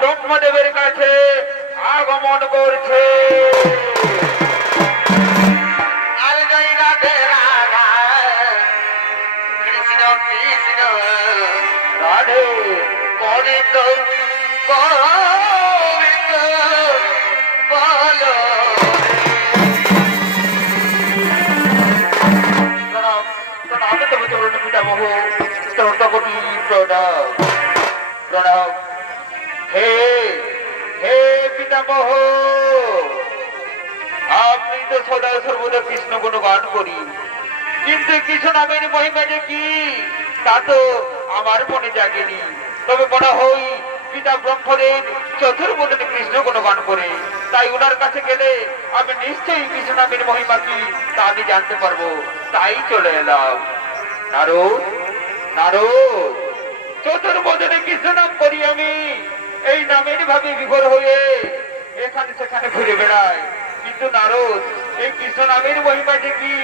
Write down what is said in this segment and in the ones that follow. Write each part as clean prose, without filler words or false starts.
ব্রহ্মদেবের কাছে আগমন করছে। কৃষ্ণ কৃষ্ণ রাধে গোবিন্দ গোবিন্দ বল। প্রণাম প্রণাম তব চরণ পিতামহ স্তবকটি প্রণাম প্রণাম। হে হে পিতামহ, আপনি তো সদা সর্বদা কৃষ্ণ গুণ গান করি, কিন্তু কৃষ্ণ নামের মহিমা যে কি তা তো আমার মনে জাগেনি। তবে মনে হই পিতা ব্রহ্মদেব চতুর্বদনে কৃষ্ণ গুণ গান করে, তাই ওনার কাছে গেলে আমি নিশ্চয়ই কৃষ্ণ নামের মহিমা কি তা আমি জানতে পারবো। তাই চলে এলাম। নারদ নারদ, চতুর্বদনে কৃষ্ণ নাম করি আমি, এই নামের ভাবে বিভোর হয়ে এখানে সেখানে ঘুরে বেড়ায়, কিন্তু নারদ এই কৃষ্ণ নামের মহিমা যে কি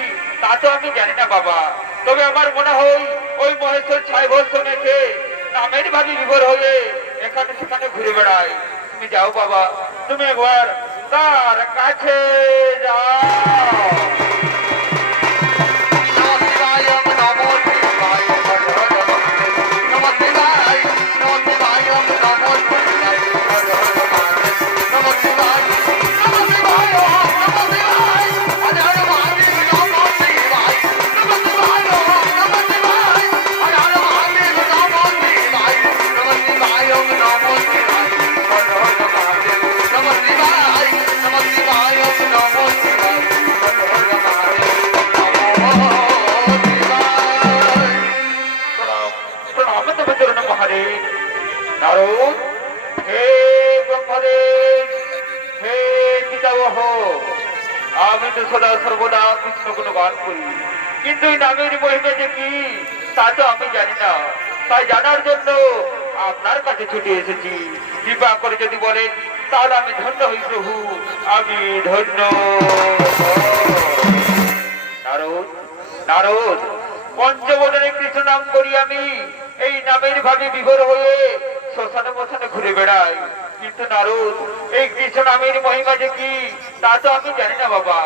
তা তো আমি জানি না বাবা। তবে আমার মনে হয় ওই মহেশ্বর ছাই ঘোষ শুনেছে নামের ভাবে বিভোর হয়ে এখানে সেখানে ঘুরে বেড়ায়। তুমি যাও বাবা, তুমি একবার তার কাছে যাও। আমি তো সদা সর্বদা কৃষ্ণ গুণ গান করি, কিন্তু এই নামের মহিমা যে কি তা তো আমি জানি না। তাই জানার জন্য আপনার কাছে ছুটে এসেছি। কৃপা করে যদি বলেন তাহলে আমি ধন্য হই প্রভু, আমি ধন্য। নারদ নারদ, পঞ্চবদনে কৃষ্ণ নাম করি আমি, এই নামের ভাবে বিভোর হয়ে শ্মশানে মশানে ঘুরে বেড়াই, কিন্তু নারদ এই কৃষ্ণ নামের মহিমা যে কি তা তো আমি জানি না বাবা।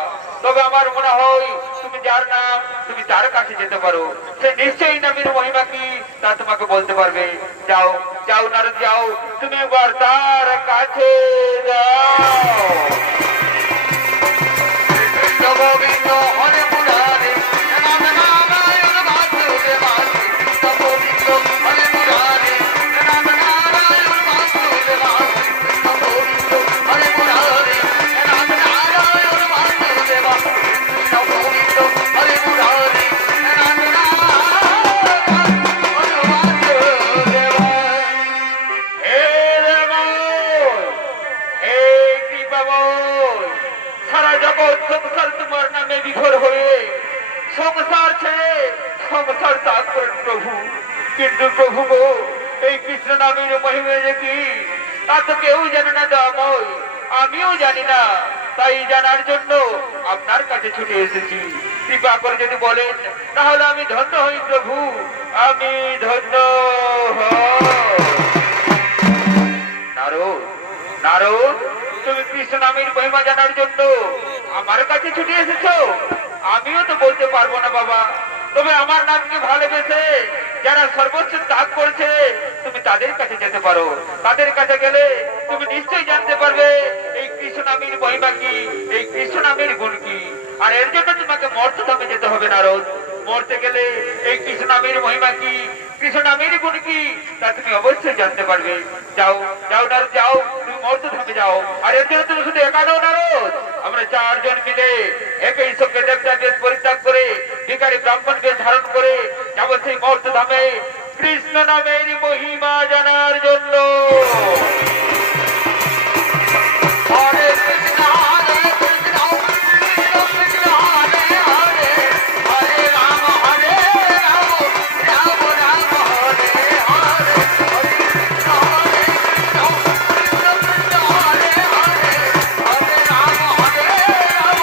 তবে আমার মনে হয় তুমি যার নাম তুমি তার কাছে যেতে পারো, সে নিশ্চয়ই নামের মহিমা কি তা তোমাকে বলতে পারবে। যাও যাও নারদ যাও, তুমি একবার তার কাছে যাও। গোবিন্দ হরে মুরারে নাম নারায়ণ বাসুদেব, গোবিন্দ হরে মুরারে নাম নারায়ণ বাসুদেব, গোবিন্দ হরে মুরারে নাম নারায়ণ বাসুদেব, গোবিন্দ হরে মুরারে নাম নারায়ণ বাসুদেব। হে রাম হে কৃপাময়, সারা জগৎ সংসার তোমার নামে বিভোর হয়ে সংসার ছেড়ে সংসার ত্যাগ করেন প্রভু, কিন্তু প্রভু গো এই কৃষ্ণ নামের মহিমা যে কি তা তো কেউ জানে না দয়াময়, আমিও জানি না। তাই জানার জন্য আপনার কাছে ছুটে এসেছি। কৃপা করে যদি বলেন তাহলে আমি ধন্য হই প্রভু, আমি ধন্য হই। নারদ নারদ, তুমি কৃষ্ণ নামের মহিমা জানার জন্য আমার কাছে ছুটে এসেছো? আমিও তো বলতে পারবো না বাবা। তবে আমার নামকে ভালোবেসে যারা সর্বোচ্চ ত্যাগ করেছে তুমি তাদের কাছে যেতে পারো। তাদের কাছে গেলে তুমি নিশ্চয়ই জানতে পারবে এই কৃষ্ণ নামের মহিমা কি, এই কৃষ্ণ নামের গুণ কি। আর এর জন্য তোমাকে মর্তধামে যেতে হবে নারদ। মরতে গেলে এই কৃষ্ণ নামের মহিমা কি, কৃষ্ণ নামের গুণ কি তা তুমি অবশ্যই জানতে পারবে। যাও যাও নারদ যাও, তুমি মর্তধামে যাও। আর এর জন্য তুমি শুধু একা নও নারদ, আমরা চারজন মিলে একই সঙ্গে দেবতা বেশ পরিত্যাগ করে ভিখারি ব্রাহ্মণ বেশ ধারণ করে যাবো সেই মর্তধামে কৃষ্ণ নামের মহিমা জানার জন্য। হরে কৃষ্ণ হরে কৃষ্ণ কৃষ্ণ কৃষ্ণ হরে হরে, হরে রাম হরে রাম রাম রাম হরে হরে, হরে কৃষ্ণ হরে কৃষ্ণ কৃষ্ণ কৃষ্ণ হরে হরে, হরে রাম হরে রাম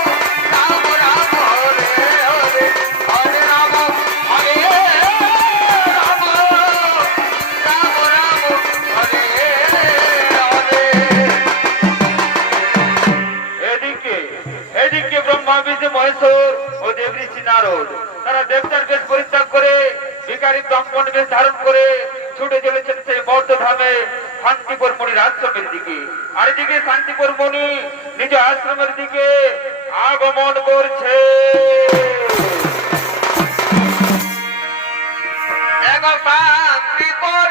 রাম রাম হরে হরে, হরে রাম হরে রাম রাম রাম হরে হরে। এদিকে এদিকে ব্রহ্মা বিষ্ণু মহেশ্বর ও দেবঋষি নারদ তারা দেবতার বেশ পরিত্যাগ করে ভিখারি ব্রাহ্মণ বেশ ধারণ করে ছুটে চলেছেন সেই মর্তধামে শান্তিপুর মুনির আশ্রমের দিকে। আর এদিকে শান্তিপুর মুনি নিজ আশ্রমের দিকে আগমন করছে। এগো শান্তিপুর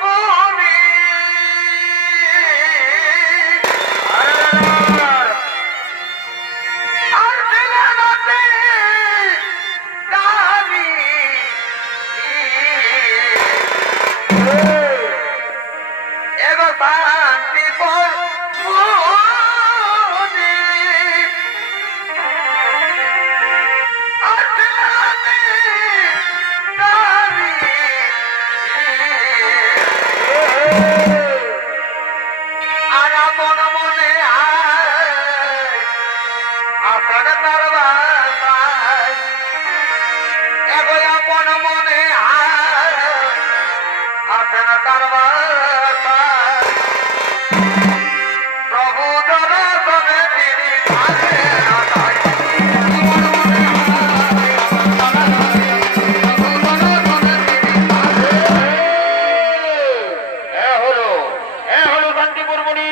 মুনি, আর দিলানাতে দাবি, এগো শান্তিপুর মুনি, আর দিলানাতে দাবি, আর আপন মনে আপন দরবার, এগো আপন মনে আপন দরবার, প্রভু দর্শনে তিনি থাকে না তাই, আপন মনে প্রভু দর্শনে তিনি থাকে। এ হলো শান্তিপুর মুনি,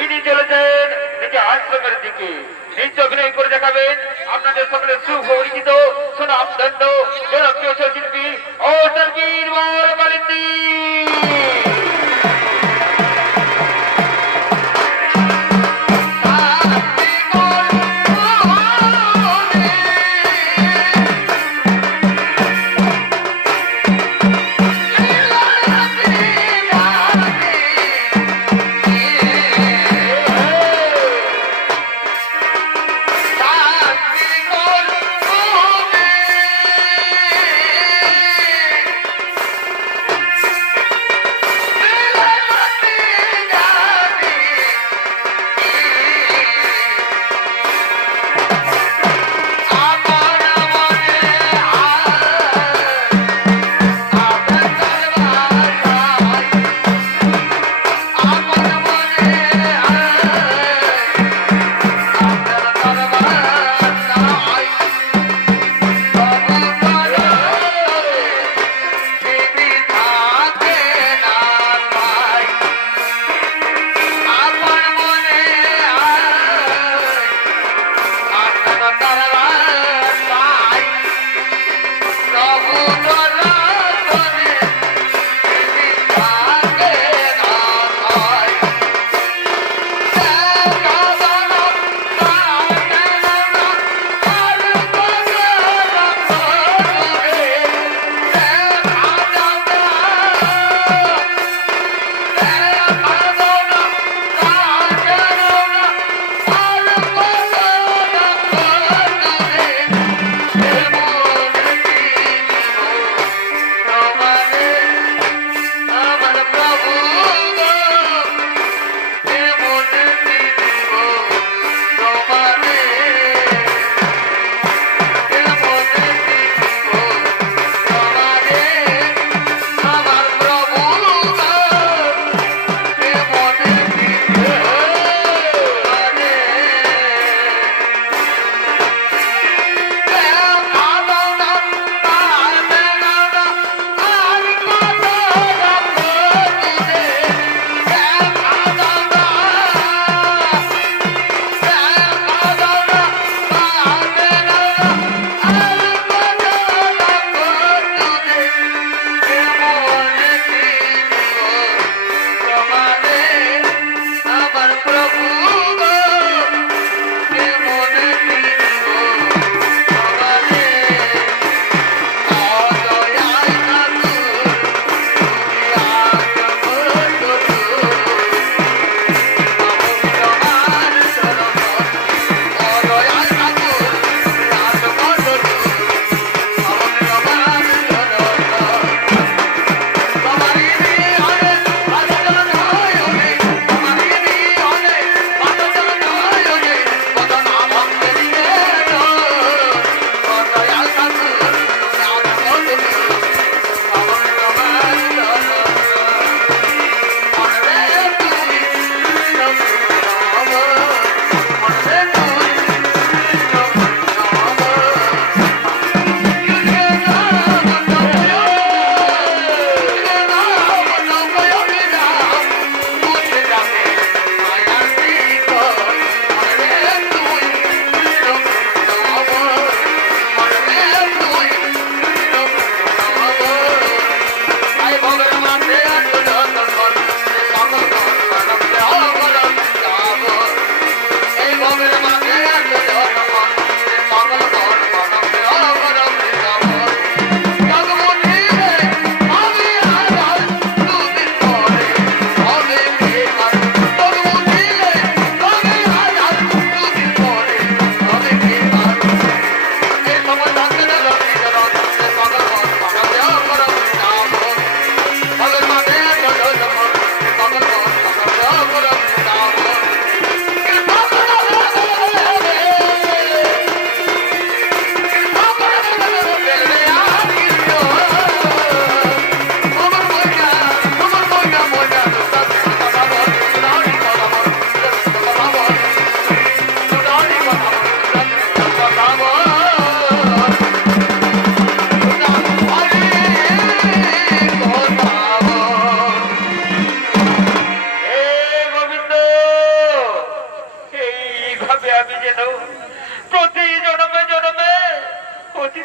ইনি চলেছেন নিজে আশ্রমের দিকে। নিত্য অভিনয় করে দেখাবেন আপনাদের সকলের সুপরিচিত সুনামধন্য জনপ্রিয় শিল্পী ও সর্বীর বল কালিন্দী।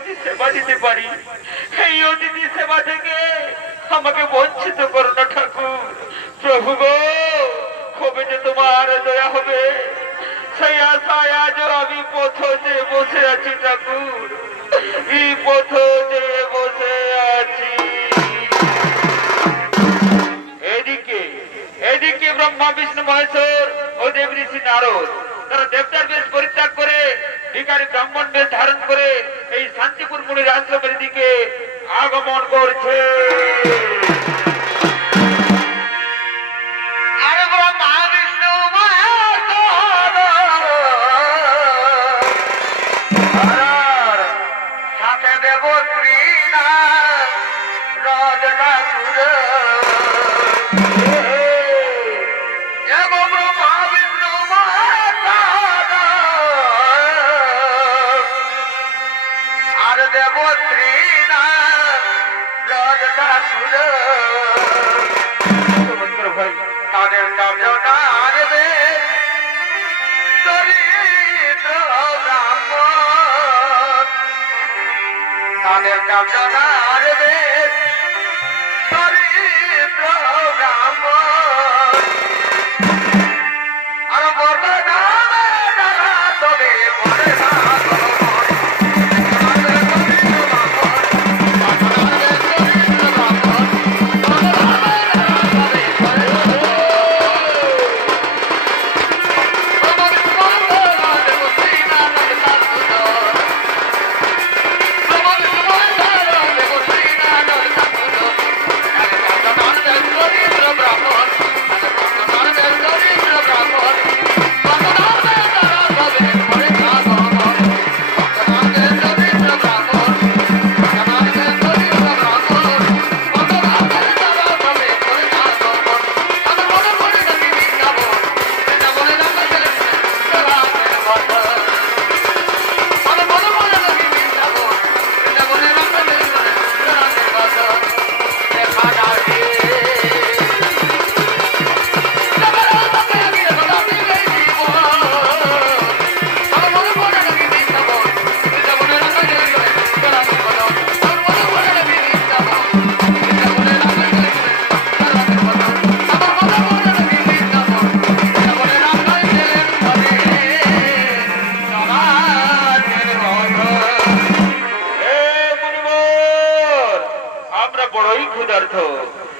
অতিথি সেবা দিতে পারি। এই অতিথি সেবা থেকে আমাকে বঞ্চিত করো না ঠাকুর। প্রভু গো, কবে যে তোমার দয়া হবে সেই আশায় আজও আমি পথ যে বসে আছি ঠাকুর, এই পথ যে বসে আছি। এদিকে এদিকে ব্রহ্মা বিষ্ণু মহেশ্বর ও দেব ঋষি নারদ তারা দেবতার বেশ পরিত্যাগ করে ভিখারি ব্রাহ্মণ বেশ ধারণ করে এই শান্তিপুর মুনির আশ্রমের দিকে আগমন করছে। তাদের কামনার তাদের কামনার আর বলবে না তবে বলে না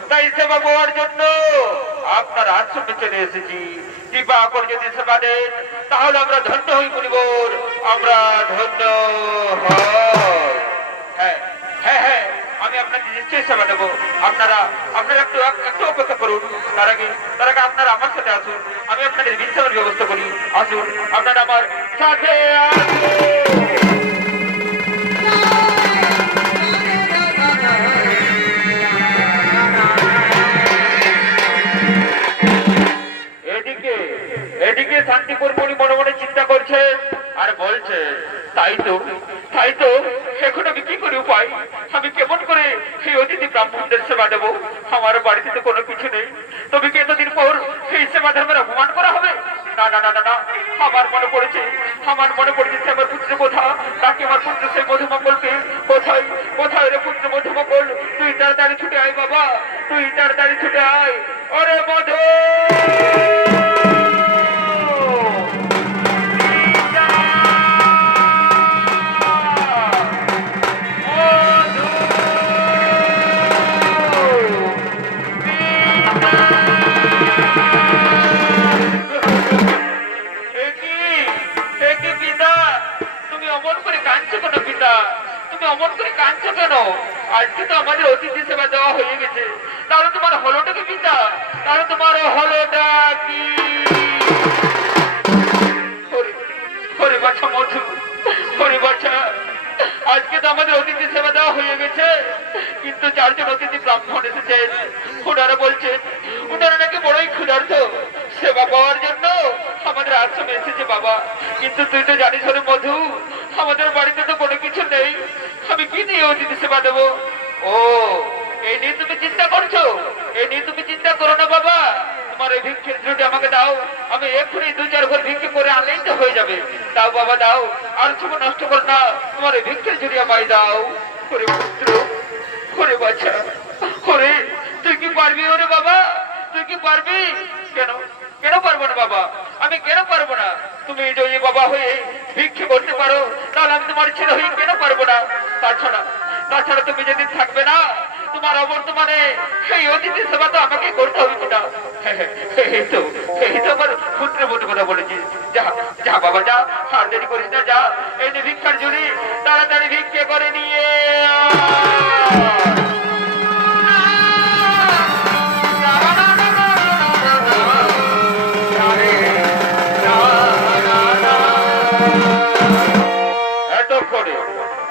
তাই সেবা পাওয়ার জন্য আপনার আশ্রমে চলে এসেছি। কৃপা করে যদি সেবা দেন তাহলে আমরা ধন্য হই মুনিবর, আমরা ধন্য হই। হ্যাঁ হ্যাঁ হ্যাঁ, আমি আপনাকে নিশ্চয়ই সেবা দেবো। আপনারা আপনারা একটু একটু অপেক্ষা করুন। তার আগে আপনারা আমার সাথে আসুন, আমি আপনাদের বিশ্রামের ব্যবস্থা করি। আসুন, আপনারা আমার সাথে আসুন। এদিকে শান্তিপুর মুনি মনে মনে চিন্তা করছে আর বলছে, তাই তো এখন আমি কি করে উপায়, আমি কেমন করে সেই অতিথি ব্রাহ্মণদের সেবা দেবো? আমার বাড়িতে তো কোনো কিছু নেই, তবে কি এতদিন পর সেই সেবা ধর্মের অপমান করা হবে? না না না না না, আমার মনে পড়েছে সে আমার পুত্র কোথা, তাকে আমার পুত্র সেই মধুমঙ্গলকে কোথায় কোথায় রে পুত্র মধুমঙ্গল, তুই তাড়াতাড়ি ছুটে আয় বাবা, তুই তাড়াতাড়ি ছুটে আয়। ওরে মধু অমন করে কাঁদছো কেন? আজকে তো আমাদের অতিথি সেবা দেওয়া হয়ে গেছে, তাহলে তোমার হলোটা কি পিতা? তাহলে তোমার হলোটা কি? হরে বাছা মধু, হরে বাছা, আজকে তো আমাদের অতিথি সেবা দেওয়া হয়ে গেছে, কিন্তু চারজন অতিথি ব্রাহ্মণ এসেছেন। ওনারা বলছেন ওনারা নাকি বড়ই ক্ষুধার্ত, সেবা পাওয়ার জন্য আমাদের আশ্রমে এসেছে বাবা। কিন্তু তুই তো জানিস হরে মধু, আমাদের বাড়িতে তো কোনো কিছু নেই, আমি কি দিয়ে অতিথি সেবা দেবো? ও, এই নিয়ে তুমি চিন্তা করছো? এই নিয়ে তুমি চিন্তা করো না বাবা, তোমার এই ভিক্ষের জুটি আমাকে দাও, আমি এক্ষুনি 2-4 ঘর ভিক্ষে করে আনলেই তো হয়ে যাবে। দাও বাবা দাও, আর সময় নষ্ট কর না, তোমার এই ভিক্ষের জড়িয়ে আমায় দাও। করে পুত্র, করে বাচ্চা, করে তুই কি পারবি? ওরে বাবা তুই কি পারবি? কেন কেন পারবো না বাবা? আমি কেন পারবো না? তুমি যদি বাবা হয়ে ভিক্ষে করতে পারো, তাহলে আমি তোমার ছেলে হয়ে কেন পারবো না? তাছাড়া তাছাড়া তুমি যদি থাকবে না, তোমার অবর্তমানে সেই অতিথি সেবা তো আমাকে করতে হবে না। এই তো আমার পুত্রের মতো কথা বলেছি। যা যা বাবা যা, আর দেরি করিস না, যা এই যে ভিক্ষার ঝুড়ি তাড়াতাড়ি ভিক্ষে করে নিয়ে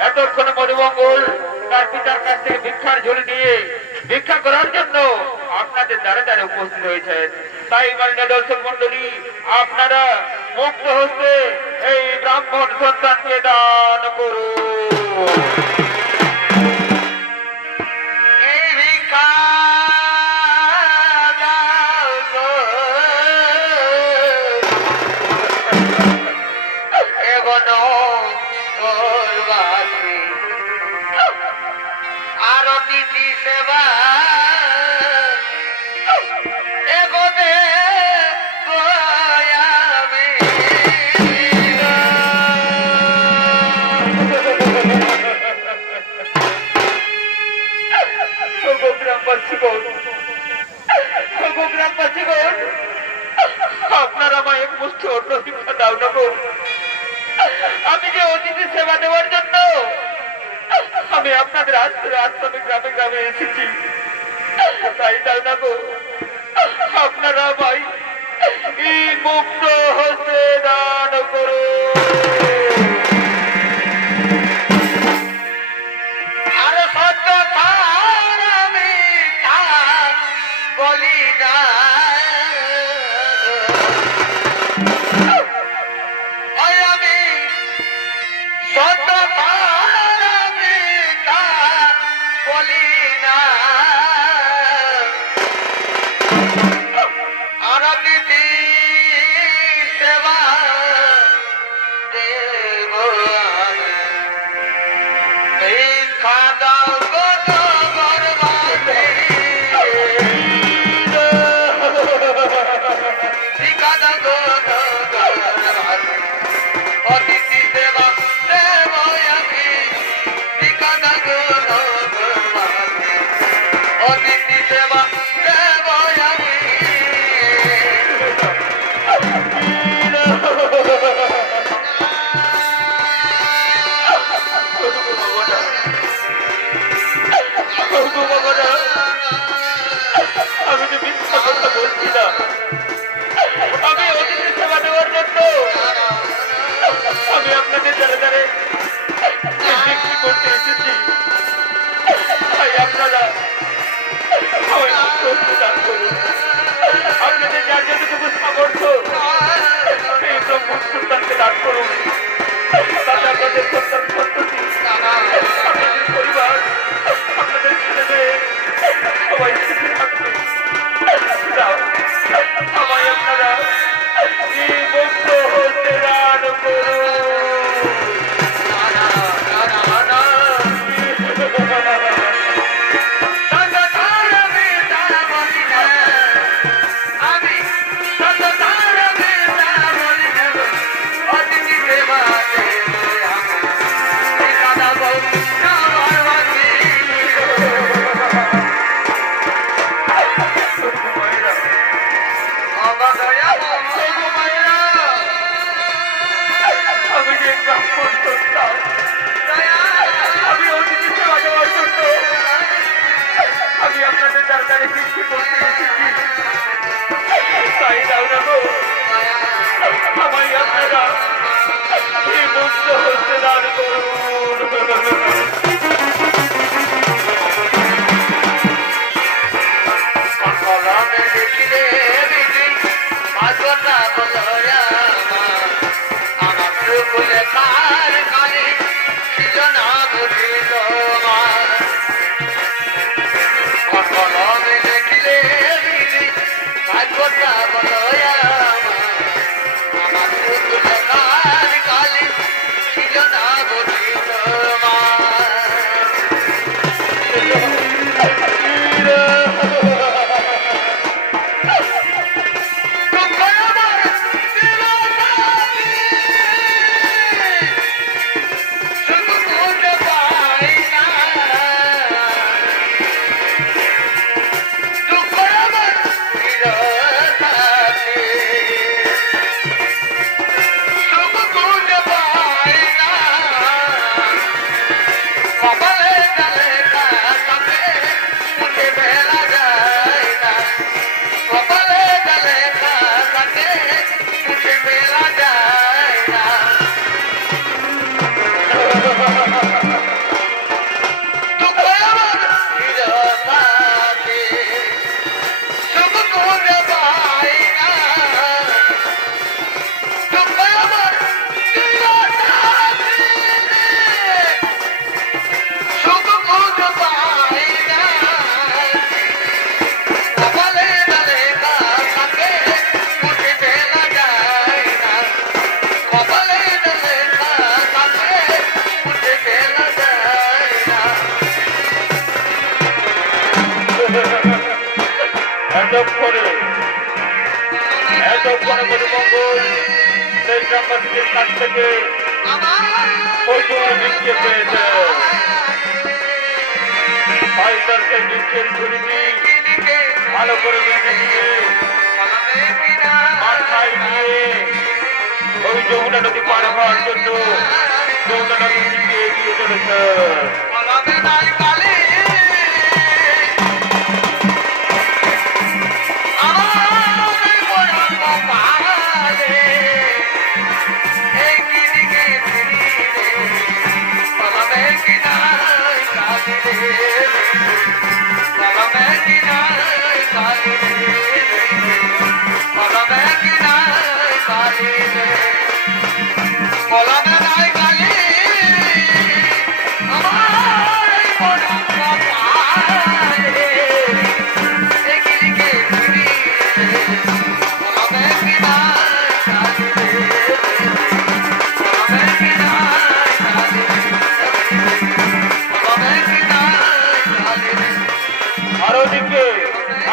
এতক্ষণে মধুমঙ্গল তার পিতার কাছ থেকে ভিক্ষার ঝুড়ি নিয়ে ভিক্ষা করার জন্য আপনাদের দ্বারে দ্বারে উপস্থিত হয়েছেন। তাই মাননীয় দর্শক মন্ডলী, আপনারা মুক্ত হস্তে এই ব্রাহ্মণ সন্তানকে দান করুন। এই ভিক্ষা দাও গো, এগোনো করবাসী আর অতিথি সেবা এগোতে আমি গ্রামবাসীগণ, আপনারা আমায় এক মুষ্টি অন্য ভিক্ষা দাও না গো। আমি যে অতিথি সেবা দেওয়ার জন্য আমি আপনাদের আশ্রমে গ্রামে গ্রামে এসেছি, তাই দাও না গো। আপনারা ভাই এই মুক্ত হস্তে দান করো। আর সত্য আমি তা বলি না, ওই আমি সত্য আমি তা বলি না, আর দিদি সেবা দেব আমি ভিক্ষা দাও গো নগরবাসী, ভিক্ষা দাও গো নগরবাসী, অতিথি সেবা দেব আমি, ভিক্ষা দাও গো নগরবাসী, অতিথি সেবা দেব আমি। আমি তো মিথ্যা কথা বলছি না, আমি অতিথি সেবা দেওয়ার জন্য আমি আপনাদের দ্বারে দ্বারে বিক্রি করতে এসেছি। তাই আপনারা আমায় মুক্ত হস্তে দান করুন। আপনাদের যার যতটুকু সামর্থ্য এই ব্রহ্ম সন্তানকে দান করুন। তাতে আপনাদের সন্তান সন্ততি, আপনাদের পরিবার, আপনাদের ছেলে মেয়ে সবাই সুখে থাকবে। দাও, আমায় আপনারা এই মুক্ত হস্তে দান করুন। আমি যে ব্রাহ্মণ সন্তান, আমি অতিথি সেবা দেওয়ার জন্য আমি আপনাদের দরকারে বৃষ্টি করতে এসেছি। তাই দাও না গো, আমায় আপনারা এই মুক্ত হস্তে দান করুন। কলমে লিখিলে বিধি ভাগতা বলয়া আমার চুকুলে কার কানে ছিল না বুঝিল কলমে লিখিলে বিধি ভাগতা বলয়া আমার চুকুলে কার এতক্ষণে মধুমঙ্গল সেই গ্রামবাসীদের কাছ থেকে প্রচুর ভিক্ষে পেয়েছে। তাই তার সেই ভিক্ষের ঝুড়িটি ভালো করে বেঁধে দিয়ে মাথায় নিয়ে ওই যমুনা নদী পার হওয়ার জন্য যমুনা নদীর দিকে এগিয়ে চলেছে।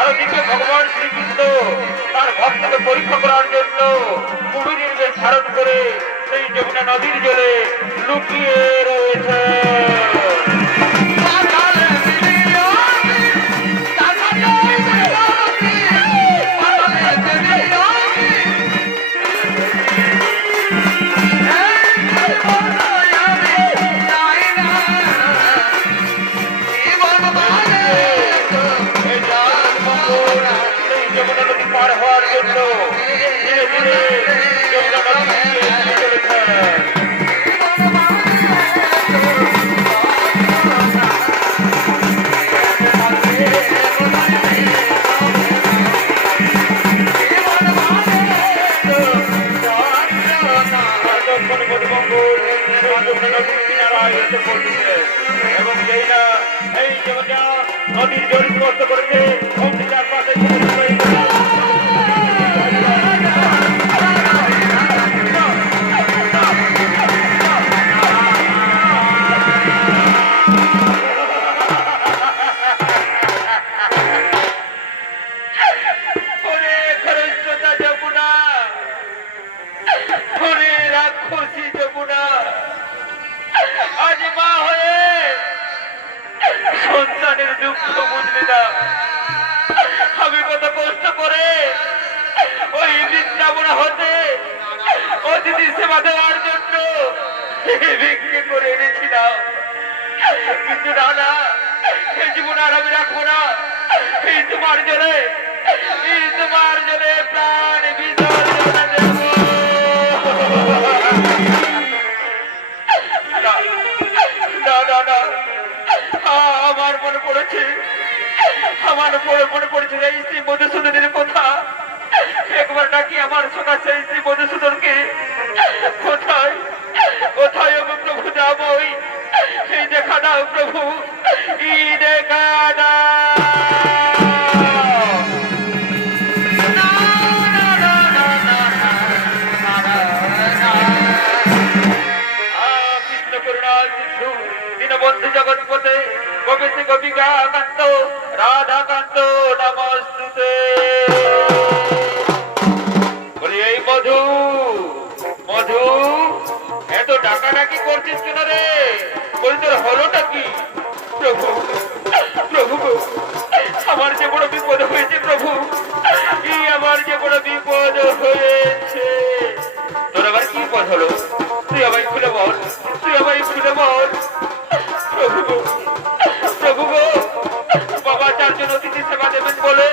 আরোদিকে ভগবান শ্রীকৃষ্ণ তার ভক্তকে পরীক্ষা করার জন্য কুমিরের বেশ ধারণ করে সেই যমুনা নদীর জলে লুকিয়ে রয়েছে। পার হওয়ার জন্য ধীরে ধীরে যমুনা নদী এগিয়ে চলেছে। এবং যেই না এই যমুনা নদীর জল স্পর্শ করেছে চার পাশে সন্তানের দুঃখ বুঝলি না। আমি কত কষ্ট করে ওই বৃন্দাবনা হতে অতিথি সেবা দেওয়ার জন্য ভিক্ষে করে এনেছিলাম, কিন্তু না, এই জীবন আর আমি রাখবো না। এই তোমার জন্য প্রাণ বিসর্জন দেব। আমার মনে পড়েছে এই শ্রী মধুসূদনের কথা। একবার নাকি আমার শোনা সেই শ্রী মধুসূদনকে কোথায় কোথায় প্রভু যাব, এই দেখা দাও প্রভু, এই দেখা দাও। কৃষ্ণ করুণা সিন্ধু দীনবন্ধু জগৎপতে গোবিন্দ গোপিকা কান্ত রাধা কান্ত নমস্তুতে। বলি এই মধু এত ডাকাডাকি করছিস কেন রে? বলি তোর হলোটা কি? প্রভু আমার যে বড় বিপদ হয়েছে প্রভু, আমার যে বড় বিপদ হয়েছে। তোর আবার কি বিপদ হলো? তুই আমায় খুলে বল। প্রভু গো, বাবা চারজন অতিথি সেবা দেবেন বলে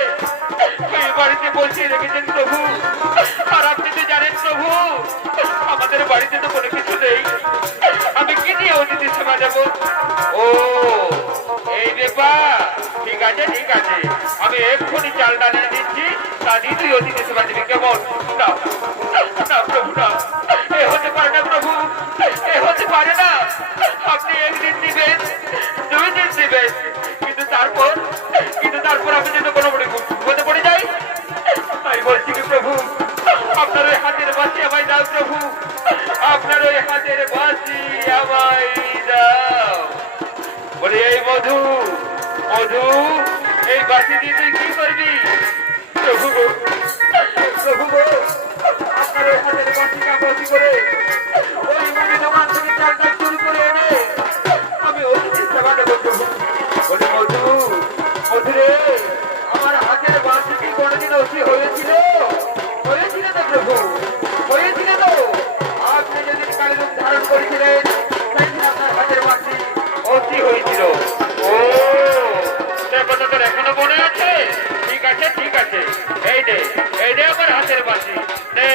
এই বাড়িতে বসিয়ে রেখেছেন প্রভু। আর আপনি তো জানেন প্রভু, আমাদের বাড়িতে তো কোনো কিছু নেই। আমি কি দিয়ে অতিথি সেবা দেবো? ও এই ব্যাপার, ঠিক আছে আমি এক্ষুনি চাল ডালে দিচ্ছি, তা দিয়ে তুই অতিথি সেবা দিবি। কেমন? না প্রভু না, এ হতে পারে না প্রভু, এ হতে পারে না। আপনি একদিন দিবেন, 2 দিন দিবেন, কিন্তু তারপর আমি যদি কোনো বিপদে পড়ে যাই, তাই বলছি কি প্রভু, আপনার ওই হাতের বাসি আমায় দাও প্রভু, আপনার ওই হাতের বাসি আমায় দাও। বলি এই মধু এই বাসি দিয়ে তুই কি করবি? প্রভু গো, প্রভু গো, আপনার এই হাতের বাসি কাগজি করে ওই মুদি দোকান থেকে চালটা চুরি করে এনে আমি অতিথি সেবা দেবো প্রভু। বলে মধু, মধু রে, আমার হাতের বাসি কি কোনোদিন অতি হয়েছিল? হয়েছিল তো প্রভু, হয়েছিল তো। আপনি যেদিন কালী রূপ ধারণ করেছিলেন সেদিন আপনার হাতের বাসি অতি হয়েছিল। ও, সে কথা তোর এখনো মনে আছে? ঠিক আছে, ঠিক আছে, এই নে, এই নে আমার হাতের বাসি, নে,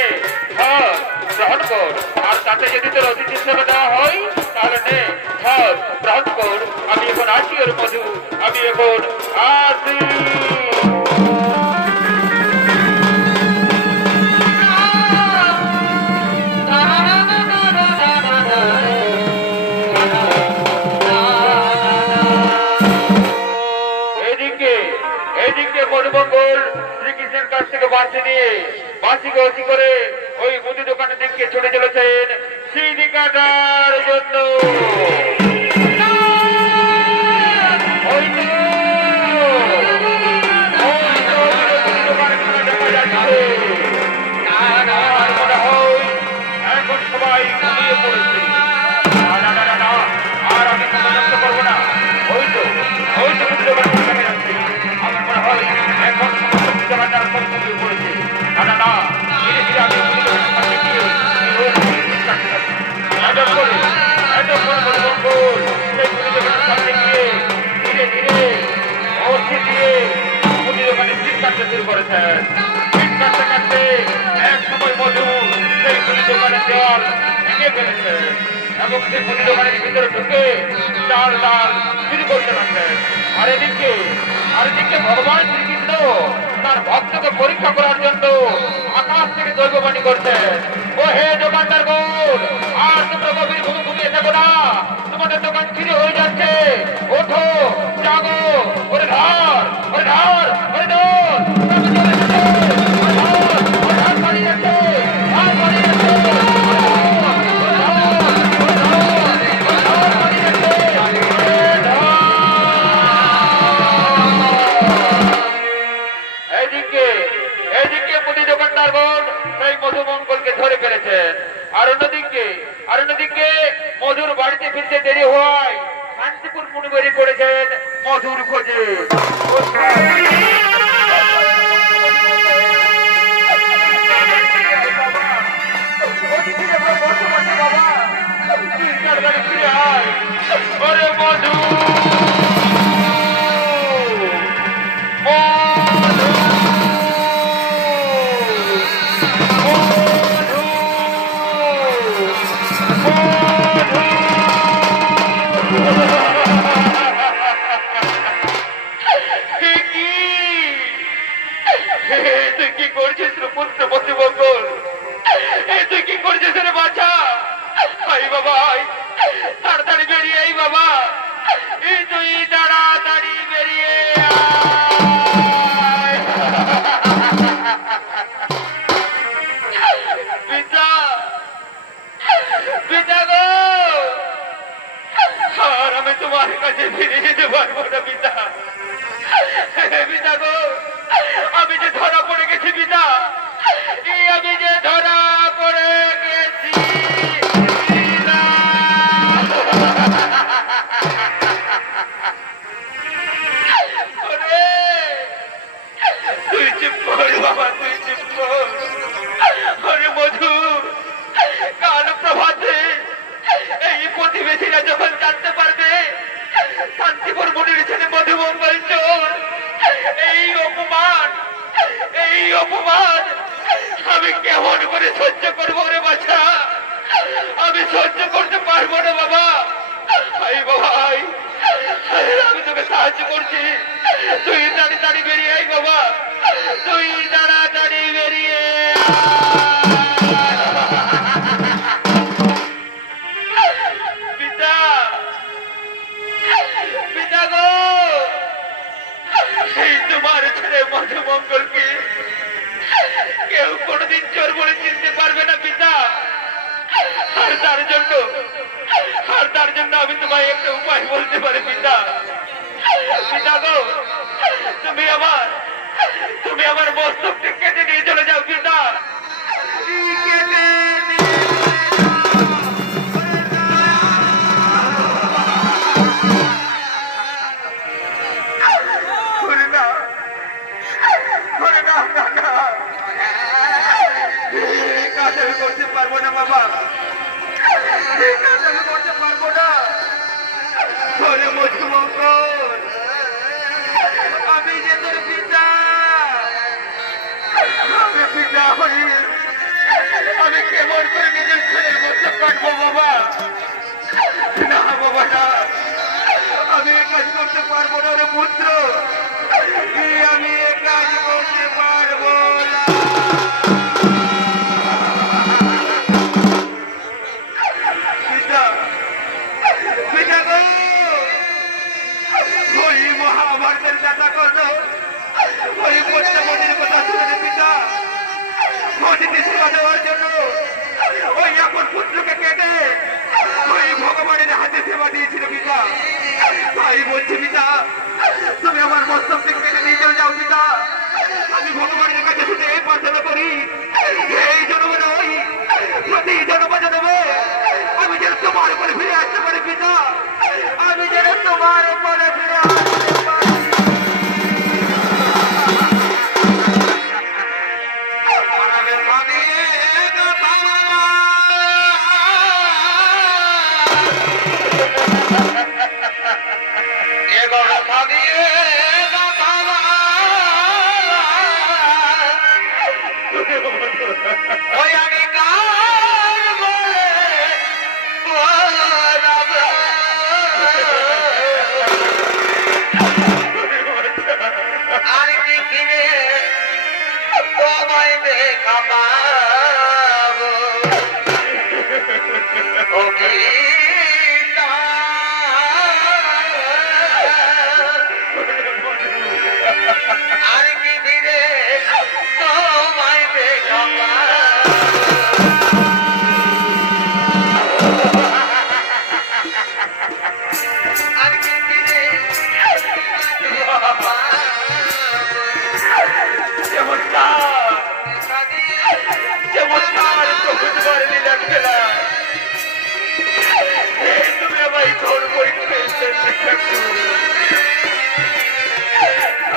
ধর, গ্রহণ কর। আর তাতে যদি তোর অতিথি সেবা দেওয়া হয় তাহলে নে, ধর, গ্রহণ কর। আমি এখন আসি ওর মধু, আমি এখন আসি। এদিকে এদিকে মধুমঙ্গল শ্রীকৃষ্ণের কাছ থেকে বাঁশি নিয়ে বাঁশিকে অতি করে ওই মুদি দোকানের দিকে ছুটে চলেছেন সিঁড়ি কাটার জন্য। ওই তো, ওই তো, মুদি দোকানখানা দেখা যাচ্ছে। আর মনে হয় এখন সবাই ঘুমিয়ে পড়েছে। না, না, না, না, না, আর আমি সময় নষ্ট করবো না। ওই তো, ওই তো মুদি দোকানখানা দেখা যাচ্ছে। আমার মনে হয় এখন সমস্ত মুদি দোকানদার সব ঘুমিয়ে পড়েছে। না, না, না, ধীরে ধীরে আমি মুদি দোকানের সামনে গিয়ে এই রোগ কাটতে থাকি। এত করে মধুমঙ্গল সেই মুদি দোকানের সামনে গিয়ে ধীরে ধীরে অর্থে দিয়ে মুদি দোকানে সিট কাটতে শুরু করেছেন। সিট কাটতে কাটতে এক সময় মধু সেই মুদি দোকানের দেওয়াল ভেঙে ফেলেছে এবং সেই মুদি দোকানের ভিতরে ঢুকে চাল ডাল চুরি করতে লাগলেন। আর এদিকে ভগবান শ্রীকৃষ্ণ তার ভক্তকে পরীক্ষা করার জন্য আকাশ থেকে দৈববাণী করছেন। ও হে দোকানদার গণ, আর তোমরা গভীর ঘুমিয়ে থাকো না, তোমাদের দোকান চুরি হয়ে যাচ্ছে। ওঠো, জাগো, ওরে ধর, ওরে ধর, ওরে ধর, পালিয়ে যাচ্ছে, আর পালিয়ে যাচ্ছে। এদিকে মুদি দোকানদারগণ সেই মধুমঙ্গলকে ধরে ফেলেছেন। আর অন্যদিকে মধুর বাড়িতে ফিরতে দেরি হওয়ায় শান্তিপুর মুনি বেরিয়ে পড়েছেন মধুর খোঁজে। ফিরে আয়, ওরে মধু, তুই কি করছিস রে পুত্র মধুমঙ্গল? তুই কি করছিস রে বাছা? আই বাবা, তাড়াতাড়ি বেরিয়ে আই বাবা, তুই তাড়াতাড়ি বেরিয়ে আয়। পিতা, পিতা গো, আর আমি তোমার কাছে ফিরে যেতে পারবো না পিতা। পিতা গো, আমি যে ধরা পড়ে গেছি পিতা, আমি যে ধরা পড়ে গেছি পিতা। তুই চুপ কর বাবা, তুই চুপ কর। আরে মধু, কাল প্রভাতে এই প্রতিবেশীরা যখন জানতে পারবে শান্তিপুর মুনির ছেলে মধুমঙ্গল চোর, এই অপমান আমি কেমন করে সহ্য করবো রে বাছা? আমি সহ্য করতে পারবো না বাবা। ভাই বাবাই, আমি তোকে সাহায্য করছি, তুই তাড়াতাড়ি বেরিয়ে আয় বাবা, তুই তাড়াতাড়ি বেরিয়ে পিতা, পিতা গো, এই তোমার ছেলে মধুমঙ্গলকে কেউ কোনোদিন চোর বলে চিনতে পারবে না পিতা। আর তার জন্য আমি তোমায় একটা উপায় বলতে পারি পিতা। পিতা গো, তুমি আমার মস্তকটি কেটে নিয়ে চলে যাও পিতা। কেটে করতে পারবো না বাবা, করতে পারবো না। আমি যে তোর পিতা, আমি পিতা হই, আমি কেমন করে নিজের ছেলের মধ্যে কাটবো বাবা? না বাবা না, আমি এ কাজ করতে পারবো না রে পুত্র, আমি এ কাজ করতে পারবো না। পিতা, পিতা গো, ওই মহাভারতের কথা করলো, ওই পদ্মাবতীর কথা শুনে পিতা নদীতে সেবা দেওয়ার জন্য ওই আপন পুত্রকে কেটে ওই ভগবানের হাতে সেবা দিয়েছিল পিতা। তাই বলছি পিতা, তুমি আমার মস্তককে কেটে নিয়ে চলে যাও পিতা। আমি ভগবানের কাছে শুধু এই প্রার্থনা করি, এই জন্মে নয়, প্রতি জন্মে জন্মে আমি যেন তোমার উপরে ফিরে আসতে পারি পিতা, আমি যেন তোমার উপরে ফিরে আসতে পারি।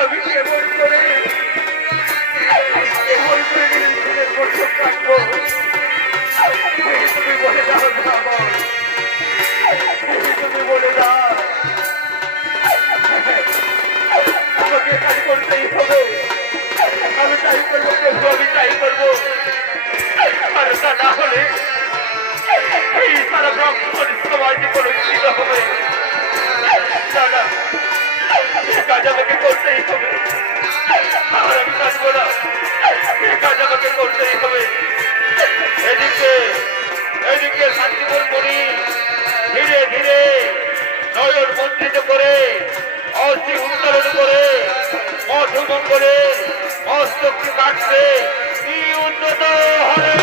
আমি কেমন করে কাটবো তুমি বলে দাও, তুমি বলে দাও, আমাকে কাজ করতেই হবে। আমি তাই করবো প্রভু, আমি তাই করবো। আর তা না হলে এই সারা ব্রাহ্মণ সমাজ কলঙ্কিত হবে। দাদা, কাজ আমাকে করতেই হবে, আর আমি কাটবো না, কাজ আমাকে করতেই হবে। এদিকে এদিকে শান্তিপুর করি, ধীরে ধীরে নয়ন মন্ত্রিত করে, অস্থি উত্তোলন করে, মধুমঙ্গলে মস্তকটি কাটছে কি উন্নত হরে।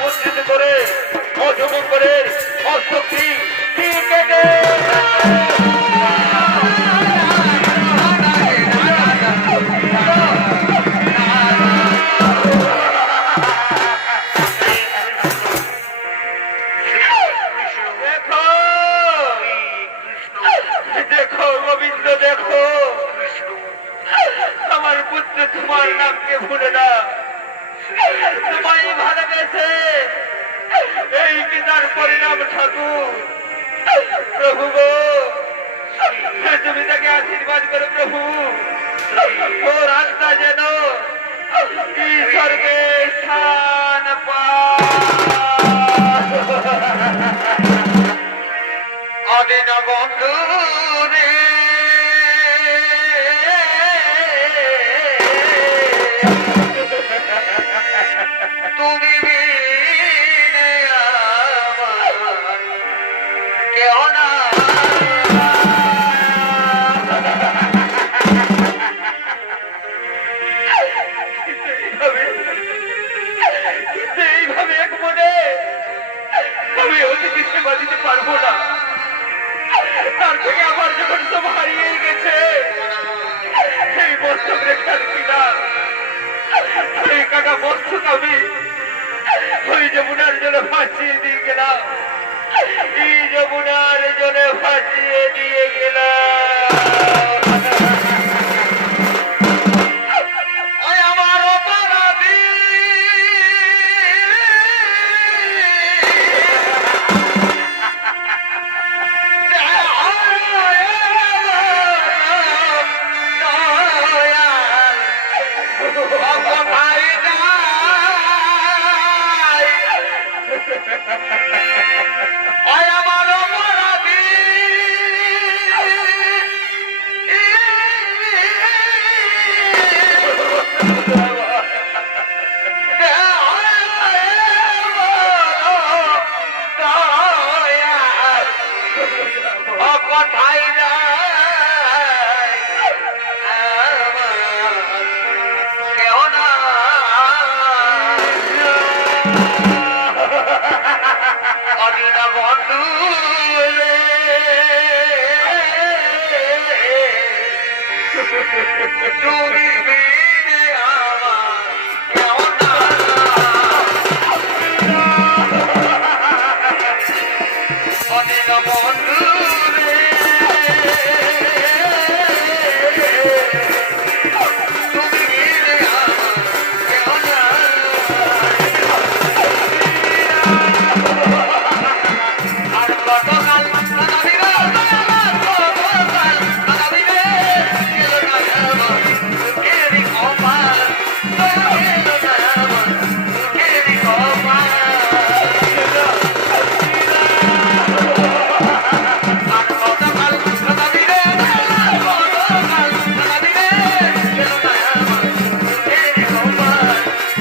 মসজিদ করে মধুমঙ্গলের মস্তকটি কেটে দেখো গোবিন্দ, দেখো আমার পুত্র তোমার নামকে ভুলে না, তোমায় ভালোবেসে এই কি তার পরিণাম ঠাকুর। প্রভু গো, তুমি তাকে আশীর্বাদ করো প্রভু, ও রাস্তা যেন ঈশ্বরকে স্থান অদিন বন্ধু রে তুমি বিনে আমার কেউ না। এইভাবে এক মনে আমি অতিথি সেবা দিতে পারবো না। তার থেকে আমার যখন সব হারিয়ে গেছে, সেই মস্তক রেখার কিনা সেই কাটা মস্তক আমি ওই যমুনার জলে ভাসিয়ে দিয়ে গেলাম, এই যমুনার জলে ভাসিয়ে দিয়ে গেলাম। আমার অপরাধী আমার অপরাধী কোথায় যায় কেউ না। অদিন বন্ধু রে তুমি বিনে আমার কেউ না। অদিন বন্ধু রে তুমি বিনে আমার কেউ না। আর গতকাল লাগাবি রে গতকাল লাগাবি রে গেল না আমার সুখেরই কপাল গেল না আমার সুখেরই কপাল। আর গতকাল লাগাবি রে গতকাল লাগাবি রে গেল না আমার সুখেরই কপাল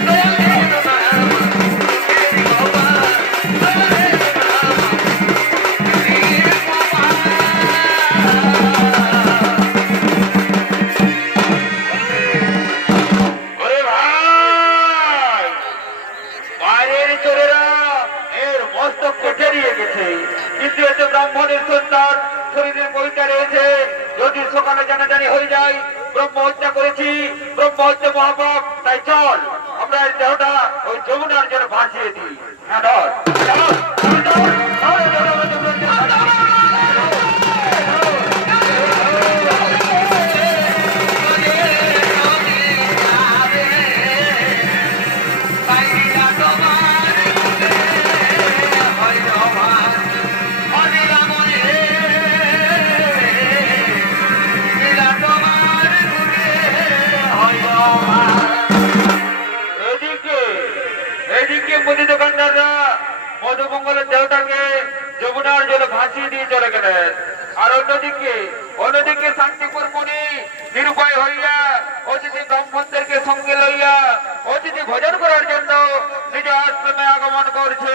গেল না আমার সুখেরই কপাল ওরে ভাই, বাইরের চোরেরা এর মস্তক কেটে নিয়ে গেছে, কিন্তু এতে ব্রাহ্মণের সন্তান শরীরের পরিচয় রয়েছে। যদি সকালে জানাজানি হয়ে যায় ব্রহ্ম হত্যা করেছি, ব্রহ্ম হত্যা মহাপাপ, তাই চল আমরা এর দেহটা ওই যমুনার জন্য ভাসিয়ে দিই। হ্যাঁ ধর, চলো, চলো, চলো, চলো, চলো, চলো, চলো, চলো। এদিকে মুদি দোকানদাররা মধুমঙ্গলের দেহটাকে যমুনার জলে ভাসিয়ে দিয়ে চলে গেলেন। আর অন্যদিকে শান্তিপুর মুনি নিরুপায় হইয়া অতিথি ব্রাহ্মণদেরকে সঙ্গে লইয়া অতিথি ভোজন করার জন্য নিজ আশ্রমে আগমন করছে।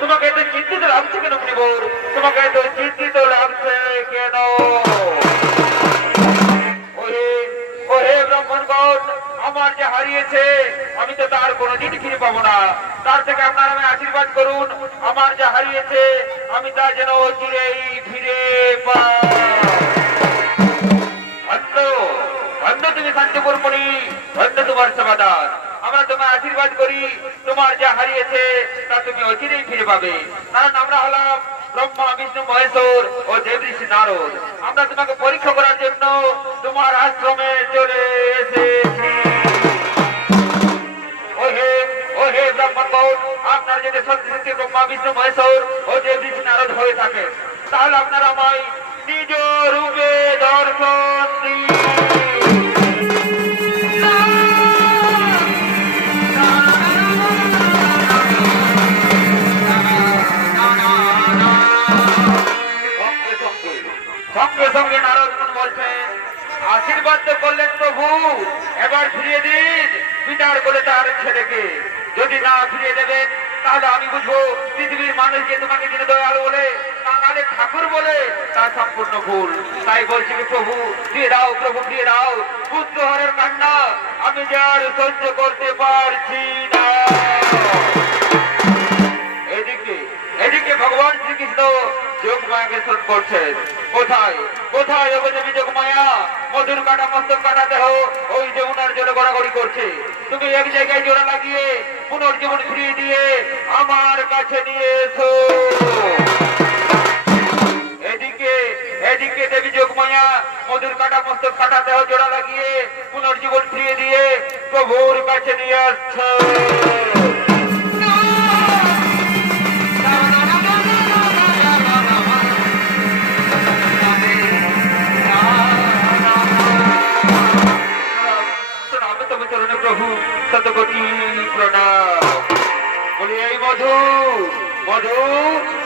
তোমাকে এত চিন্তিত লাগছে কেন মুনিবর? তোমাকে এত চিন্তিত লাগছে কেন? ওহে ওহে ব্রাহ্মণগণ, আমার যে হারিয়েছে আমি তো তার কোনোদিন ফিরে পাবো না। তার থেকে আপনারা আমায় আশীর্বাদ করুন, আমার যা হারিয়েছে আমি তা যেন চিরেই ফিরে পাই। ধন্য ধন্য তুমি শান্তিপুর মুনি, ধন্য তোমার সমাদান। আমরা তোমায় আশীর্বাদ করি, তোমার যা হারিয়েছে তা তুমি অচিরেই ফিরে পাবে। কারণ আমরা হলাম ব্রহ্মা বিষ্ণু মহেশ্বর ও দেবঋষি নারদ। আমরা তোমাকে পরীক্ষা করার জন্য তোমার আশ্রমে চলে এসেছি। ওহে ওহে ব্রাহ্মণগণ, আপনার যদি সত্যি সত্যি ব্রহ্মা বিষ্ণু মহেশ্বর ও দেবঋষি নারদ হয়ে থাকে, তাহলে আপনারা আমায় নিজ রূপে দর্শন দিন। সঙ্গে সঙ্গে নারদ মুনি বলছেন, আশীর্বাদ তো করলেন প্রভু, এবার ফিরিয়ে দিন পিতার কোলে তার ছেলেকে। যদি না ফিরিয়ে দেবেন তাহলে আমি বুঝবো পৃথিবীর মানুষকে তোমাকে যিনি দয়ালু বলে, কাঙালে ঠাকুর বলে, তা সম্পূর্ণ ভুল। তাই বলছি কি প্রভু, দিয়ে দাও প্রভু, দিয়ে দাও। পুত্র হরের কান্না আমি যে আর সহ্য করতে পারছি না। এদিকে এদিকে ভগবান শ্রীকৃষ্ণ যোগমায়াকে শোধ করছেন। কোথায় কোথায় দেবী যোগমায়া? মধুর কাটা মস্তক কাটা দেহ ওই যমুনার জলে গড়াগড়ি করছে। তুমি এক জায়গায় জোড়া লাগিয়ে পুনর্জীবন ফিরিয়ে দিয়ে আমার কাছে নিয়ে এসো। এদিকে এদিকে দেবী যোগমায়া মধুর কাটা মস্তক কাটা দেহ জোড়া লাগিয়ে পুনর্জীবন ফিরিয়ে দিয়ে প্রভুর কাছে নিয়ে আসছে। প্রভু শতকোটি প্রণাম। বলি এই মধু মধু,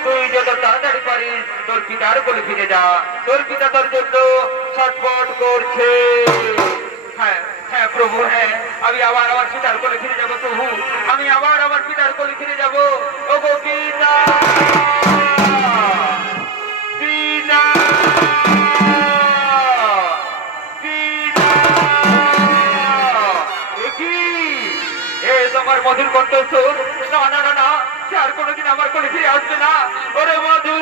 তুই যত তাড়াতাড়ি পারিস তোর পিতার কোলে ফিরে যা। তোর পিতা তোর জন্য ছটফট করছে। হ্যাঁ হ্যাঁ প্রভু, হ্যাঁ আমি আবার আমার পিতার কোলে ফিরে যাবো প্রভু, আমি আবার আমার পিতার কোলে ফিরে যাবো। ওগো পিতা পিতা তোমার মধুর কণ্ঠস্বর। না না না না, সে আর কোনোদিন আমার কোলে ফিরে আসবে না। ওরে মধু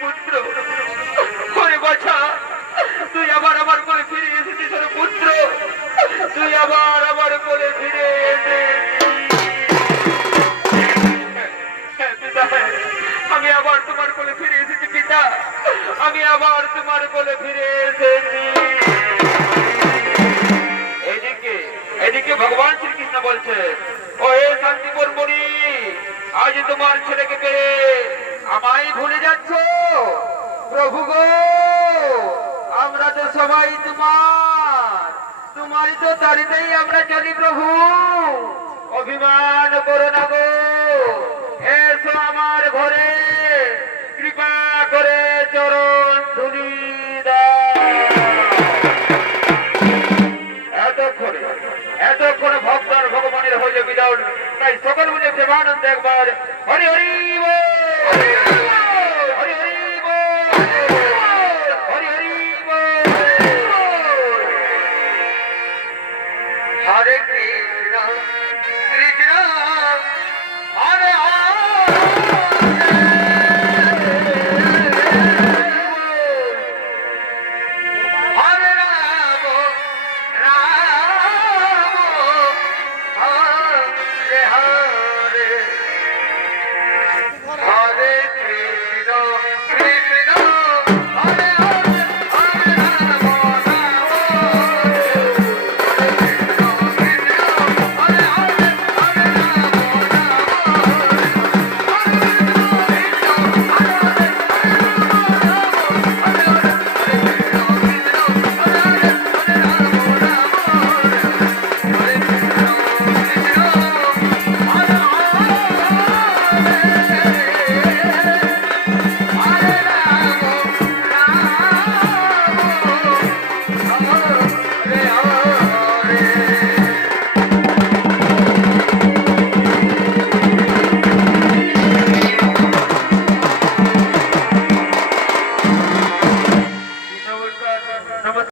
পুত্র, ওরে বাছা, তুই আবার আমার কোলে ফিরে এসেছিস। ওরে পুত্র, তুই আবার আমার কোলে ফিরে আমি আবার তোমার কোলে ফিরে এসেছি পিতা, আমি আবার তোমার কোলে ফিরে এসেছি। এদিকে এদিকে ভগবান শ্রীকৃষ্ণ বলছে, ও হে শান্তিপুর মুনি, আজ তোমার ছেলেকে পেয়ে আমায় ভুলে যাচ্ছ? প্রভু গো, আমরা তো সবাই তোমারই তো তাড়িতেই আমরা চলি প্রভু। অভিমান করো না গো, এসো আমার ঘরে, কৃপা করে চরণ ধুলি দাও। এতক্ষণে ভক্তর ভগবানের হয়ে বিদাউল। তাই সকল মিলে প্রেমানন্দ একবার হরি হরি বল, হরি হরি বল, হরি হরি বল। হরে কৃষ্ণ কৃষ্ণ হরে হরে রাম রাম হরে হরে হরে নমস্কার।